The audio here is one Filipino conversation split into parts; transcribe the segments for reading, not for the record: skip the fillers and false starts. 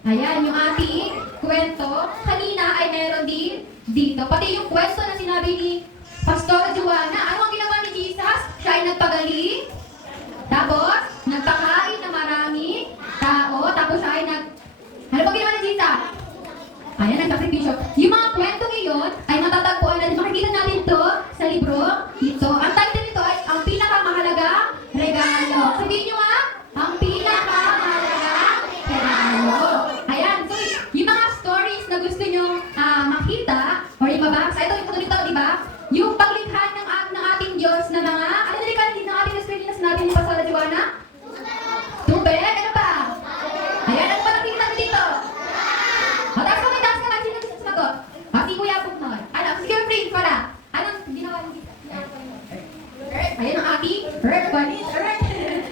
Ayan, yung ating kwento. Kanina ay meron din dito. Pati yung kwento na sinabi ni Pastor Joanna. Ano ang ginawa ni Jesus? Siya ay nagpagaling. Tapos, nagpakain na marami tao. Tapos siya ay Ano ba ginawa ni Jesus? Ayan, nagsakripisyo. Yung mga kwento ngayon ay matatagpuan natin. Makikita natin to sa libro. Ito. Ang title nito ay Ang Pinakamahalagang Regalo. Sabihin nyo nga, Ang Pinakamahalagang Regalo. Ayan. So, yung mga stories na gusto nyo makita or ibabasa. Ito yung dito, di ba? Yung paglikha ng ating Diyos na mga, ano nalika ng ating screen na sinabi ni Pastor Joanna? Tubig? Ano pa? Ayan, ano pa nakikita natin dito? Taas naman, sino gusto sumagot? Si Kuya Buknoy. Ano, sige, friend, para. Anong ginawa ni Ayan ang ating Earth.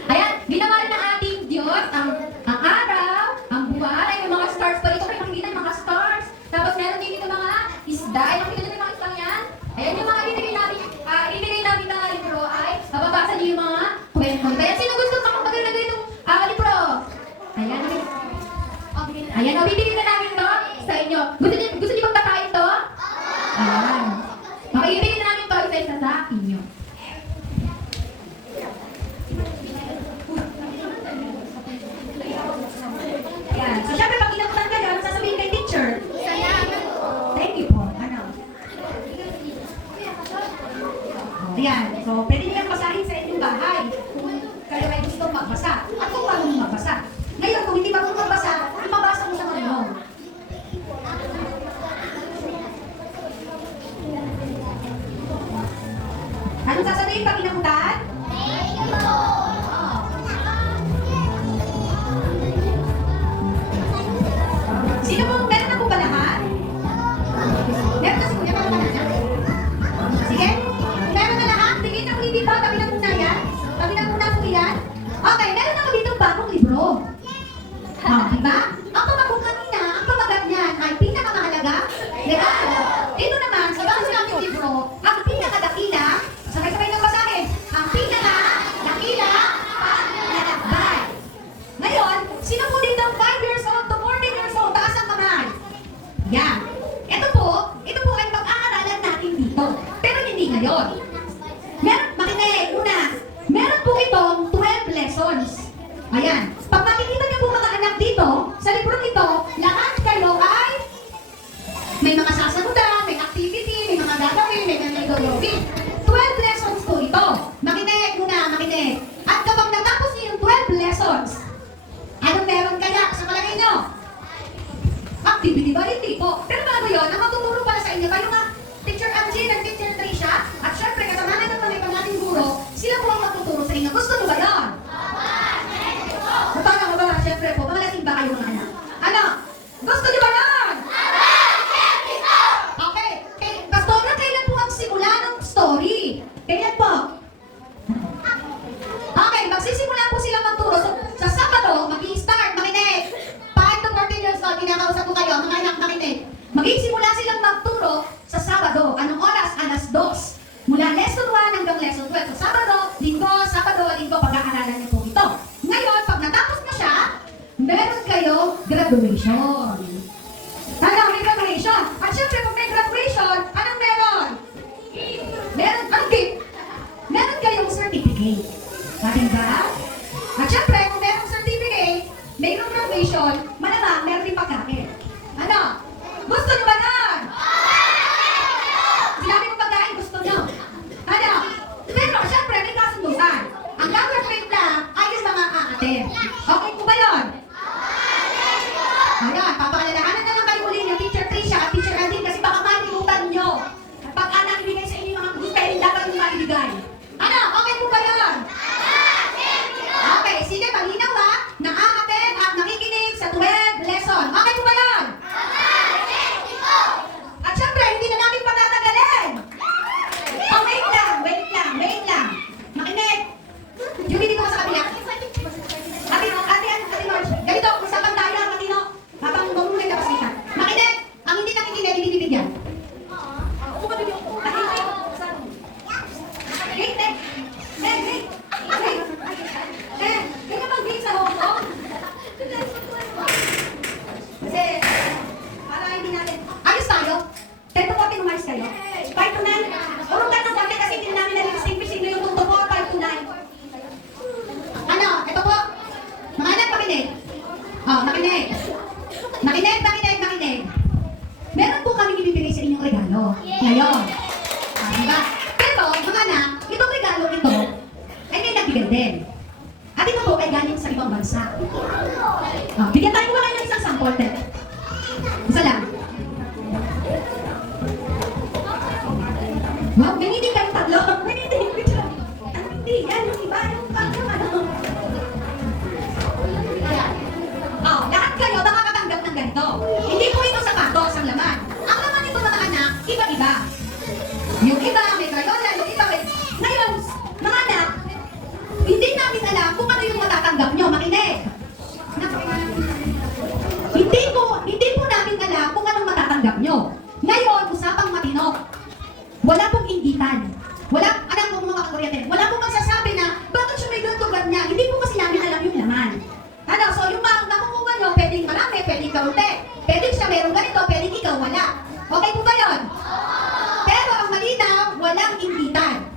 Ayan, ginawa rin ng ating Diyos ang araw, ang buwan, ay may mga stars pa dito. Kayo makikita yung mga stars. Tapos meron din dito mga isda. Ay, nakikita nyo yung mga isdang yan? Ayan yung mga ibigay namin na libro ay mababasa niyo yung mga kwento. Kaya sino gusto makapagay na itong libro? Ayan. Ayan, bibigyan na namin to sa inyo. Gusto niyo bang takain to? Ayan. Makibigyan na namin to isa-isa sa inyo. Ayan. So, syempre, pag inabutan kayo, ano sasabihin kay teacher? Thank you po. Ano? Ayan. So, pwede niyo yung basahin sa inyong bahay kung kayo ay gusto magbasa. At kung paano magbasa. Ngayon, kung hindi ba kung magbasa, ipabasa mo sa marunong. Anong sasabihin pag inabutan? Sino po, meron na po ba lahat? Meron na si Kuya, meron na lahat? Sige, meron na lahat? Tingin na ulit dito, tabi na muna yan. Tabi na muna po yan. Okay, meron na dito bagong libro. Diba? Ang pamagong kanina, ang pamagat niyan ay pinakamahalaga. Regalo. Dito naman, sa bagong sinabing libro, ang pinakadakila, sabay-sabay ng basahin, ang pinakadakila paglalakbay. Ngayon, sino po dito 5 years old to 14 years old? Taas ang kamay. Yan. Ito po ay pag-aaralan natin dito. Pero hindi ngayon. Makinig, una, meron po itong 12 lessons. Ayan. Pag makikita niyo po mga anak dito, sa librong ito, lahat kayo ay may mga sasagutan, may activity, may mga gagawin, may mga gagawin. 12 lessons po ito. Makinig muna, makinig. At kapag natapos niyo yung 12 lessons, anong meron kaya sa palagay niyo? Activity ba? Hindi po. Pero bago yun, ang matuturo para sa inyo, kayo nga, Teacher Angie and Teacher Trisha, at syempre kasama na naman ang ating guro, sila po ang matuturo sa inyo. Gusto mo ba yun? Paano ba? Siyempre po, malaking ba kayo mga anak? Ano? Gusto niyo ba yan? Okay. Pastora, kailan po ang simula ng story? Kailan po? Okay, magsisimula po silang magturo. So, sa Sabado, mag-i-start, makinig. 5 to 14 years old, kinakausap ko kayo, mga anak, makinig. Mag-isimula silang magturo sa Sabado. Anong oras? Alas 2. Mula lesson 1 hanggang lesson 12. So, Sabado, linggo, pag-aaralan niyo po ito. Ngayon, pag natapos na siya, meron kayo graduation. Ano, may graduation. At syempre, pag may graduation, anong meron? Ang gift. Meron kayong certificate. Sabi ba? At syempre, kung merong certificate, mayroong graduation, malamang meron din pagkain. Ano? Gusto niyo ba nun? Sinabi ko pagkain, gusto niyo. Ano? Pero, syempre, may kasunduan. Ang government lang ay yung mga aatin. Okay po ba yun? Ayan, papaalalahanan na lang kayo uli ng Teacher Trisha at Teacher Andy kasi baka malimutan nyo. Pag anak ibigay sa inyo mga gusto, dapat yung maibigay. Ano? Okay po ba yun? Okay, sige, malinaw ha. Na-aaten at nakikinig sa 12 lesson. Okay po ba yun? At syempre, hindi na namin patatagalin. Oh, wait lang. Makinig. Yung hindi ko sa kabila. Ate, Oh, makinig. Makinig. Meron po kami ibibigay sa inyong regalo. Ngayon. Diba? Pero, mga anak, itong regalo ito ay may nagbigay din. At ito po ay galing sa ibang bansa. Bigyan tayo muna kayo ng isang sample, te. Isa lang. Wow, nanginig kayo tatlo. Nanginig. Hindi, yan yung iba. Yung ano. Lahat kayo makakatanggap ng ganito. Hindi po ito sapatos ang laman. Ang laman nito mga anak, iba-iba. Yung iba may crayola, yung iba may... Ngayon, mga anak, hindi namin alam kung ano yung matatanggap nyo. Makinig. Hindi po namin alam kung anong matatanggap nyo. Ngayon, usapang matino. Wala pong inggitan. Alam mo mga kakuryate, wala pong magsasabi na, bakit siya may ganito ganyan? Hindi po kasi namin alam yung laman. So yung makukuha nyo, pwedeng marami, pwedeng kaunti. Pwedeng siya merong ganito, pwedeng ikaw wala. Okay po ba yun? Pero ang malinaw, walang inggitan.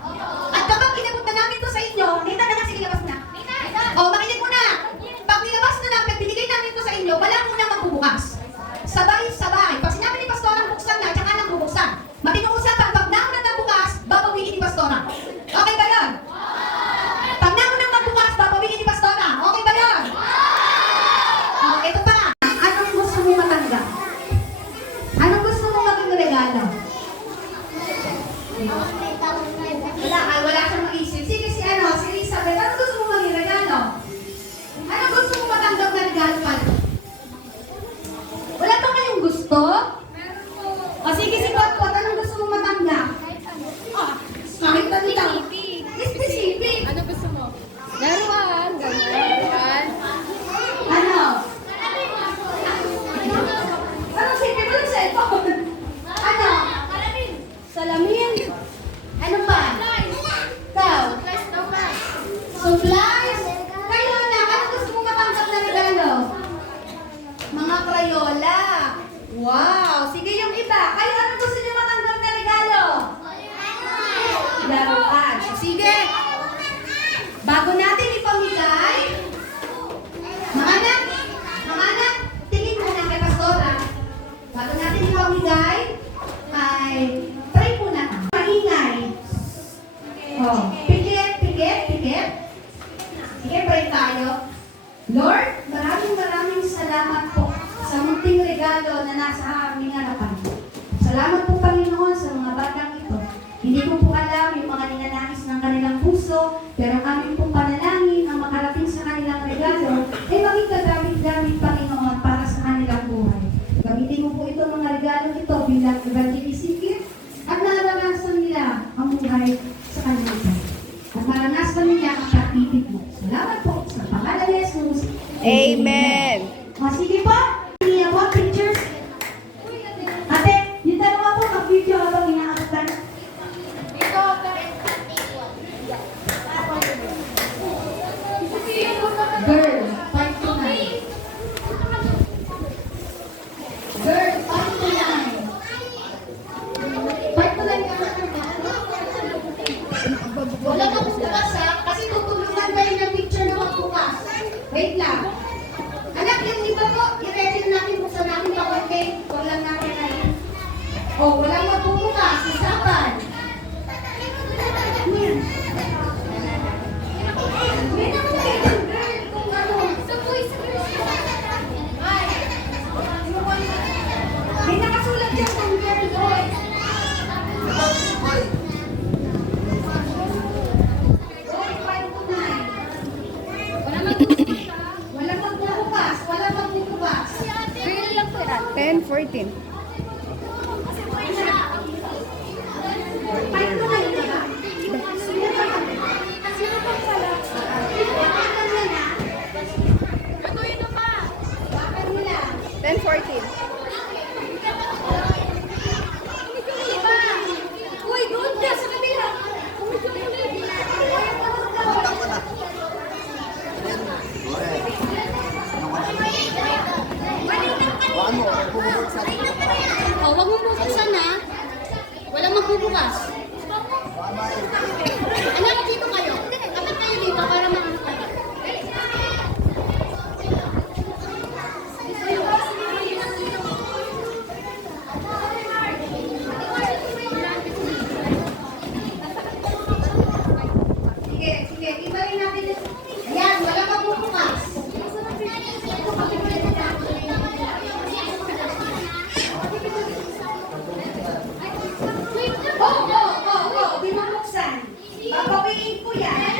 At kapag inabot na namin ito sa inyo, nita na sige, labas na. Makinig mo na. Pag nilabas na namin, binigay namin ito sa inyo, wala muna magbubukas. Sabay-sabay. Pag sinabi ni Pastora, buksan na, tsaka nang bubuksan. Matinong usapan, pag nauna na bukas, babawiin ni Pastora. Okay ba yun? Pag nauna magbukas, babawiin ni Pastora. Okay ba yun? Ito pa. Anong gusto mo matanggap? Anong gusto mo maging regalo? Wala kang mag-isip. Sige, si Elizabeth, anong gusto mo maging regalo? Anong gusto mo matanggap na regalo pa? Wala ba kayong gusto? Sige, si Potpot, anong gusto mo matanggap? Bakit ba nito? Specific. Ano gusto mo? Laruan. Laruan. Ano? Anong sige mo ng cellphone? Ano? Salamin. Ano pa? Ikaw? Supplies? Kayo na, ano gusto mo matanggap na regalo? Mga Crayola. Wow! Sige yung iba. Kayo, ano gusto niyo matanggap na regalo? Laruan. Sige. Bago natin ipamigay, mga anak, tingin mo na kay Pastora. Bago natin ipamigay, ay try po na. Maingay. Pikit. Sige, pray tayo. Lord, maraming salamat po sa munting regalo na nasa aming harapan. Salamat po, Panginoon, sa mga batang ito. Hindi ko po alam yung mga ninanais ng kanilang puso, pero ang aming pong panalangin ang makarating sa kanilang regalo ay maging kagamit-gamit, Panginoon, para sa kanilang buhay. Gamitin mo po ito mga regalo ito bilang evangelistic at naranasan nila ang buhay sa kanilang buhay. At maranasan nila ang pag-ibig mo. Salamat po sa pangalan ni Jesus. Amen. Sige po. Hindi po, pictures. Ate, yung dalawa po, mag-video habang inaaktan. Girl, 5 to 9. Girl, 5 to 9. 5 to 9 ka na. Wala na bukas ha, kasi tutulungan kayo ng picture na magbukas. Wait lang. Anak, yung iba po, i-ready natin buksan natin pa konti. Walang natin na yun. Walang magbubukas. Usapan. Yan. May naman kayo ng girl kung ano. May nakasulat dyan ng girl boy. Walang magbubukas. 10-14. Uy, doon ka sa kabila. Ano, Babawiin ko yan.